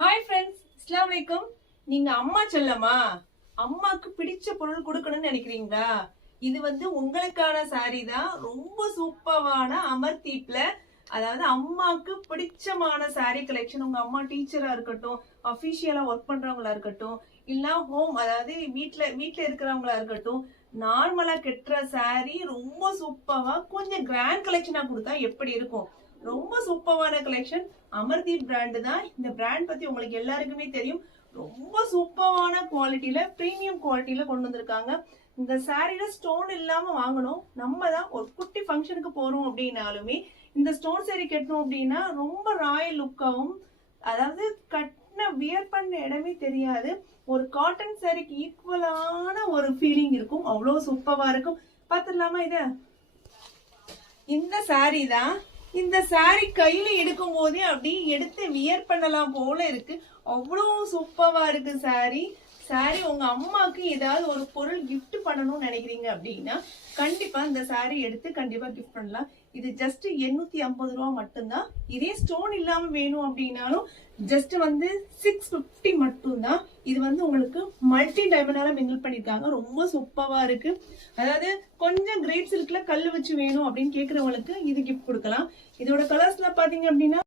Hi friends, அஸ்ஸலாமு அலைக்கும். நீங்க அம்மா செல்லமா? அம்மாக்கு பிடிச்ச பொருள் கொடுக்கணும்னு நினைக்கிறீங்களா? இது உங்களுக்கான சாரி தான். ரொம்ப சூப்பரான அமர்தீப்ல, அதாவது அம்மாக்கு பிடிச்சமான சாரி கலெக்ஷன். உங்க அம்மா டீச்சரா இருக்கட்டும், அபிஷியலா ஒர்க் பண்றவங்களா இருக்கட்டும், இல்ல ஹோம் அதாவது வீட்ல இருக்கிறவங்களா இருக்கட்டும், நார்மலா கெட்டுற சாரி ரொம்ப சூப்பரா கொஞ்சம் கிராண்ட் கலெக்ஷனா கொடுத்தா எப்படி இருக்கும்? ரொம்ப சூப்பரான கலெக்ஷன். அமர்தீப் பிராண்ட் தான். இந்த பிராண்ட் பத்தி உங்களுக்கு எல்லாருக்குமே தெரியும். ரொம்ப சூப்பரான குவாலிட்டியில, பிரீமியம் குவாலிட்டியில கொண்டு வந்திருக்காங்க. இந்த சாரில ஸ்டோன் இல்லாம வாங்கணும். நம்ம தான் ஒரு குட்டி ஃபங்க்ஷனுக்கு போறோம் அப்படின்னாலுமே இந்த ஸ்டோன் சாரி கட்டணும் அப்படின்னா ரொம்ப ராயல் லுக்காவும், அதாவது கட்டின வியர் பண்ண இடமே தெரியாது. ஒரு காட்டன் சாரிக்கு ஈக்குவலான ஒரு ஃபீலிங் இருக்கும். அவ்வளவு சூப்பரா இருக்கும். பாத்துடலாமா இத? இந்த சாரி தான். இந்த சாரி கையில எடுக்கும் போதே அப்படி எடுத்து வியர் பண்ணலாம் போல இருக்கு. அவ்வளவு சூப்பரா இருக்கு சாரி. சாரி உங்க அம்மாக்கு ஏதாவது ஒரு பொருள் கிஃப்ட் பண்ணணும்னு நினைக்கிறீங்க அப்படின்னா கண்டிப்பா இந்த சாரி எடுத்து கண்டிப்பா கிஃப்ட் பண்ணலாம். இது ஜஸ்ட் 850 ரூபா மட்டும்தான். இதே ஸ்டோன் இல்லாம வேணும் அப்படின்னாலும் ஜஸ்ட் 650 மட்டும்தான். இது உங்களுக்கு மல்டி டைமண்டால மிங்கிள் பண்ணிருக்காங்க. ரொம்ப சூப்பரா இருக்கு. அதாவது கொஞ்சம் கிரேட் சில்க்ல கல்லு வச்சு வேணும் அப்படின்னு கேக்குறவங்களுக்கு இது கிஃப்ட் கொடுக்கலாம். இதோட கலர்ஸ்ல பாத்தீங்க அப்படின்னா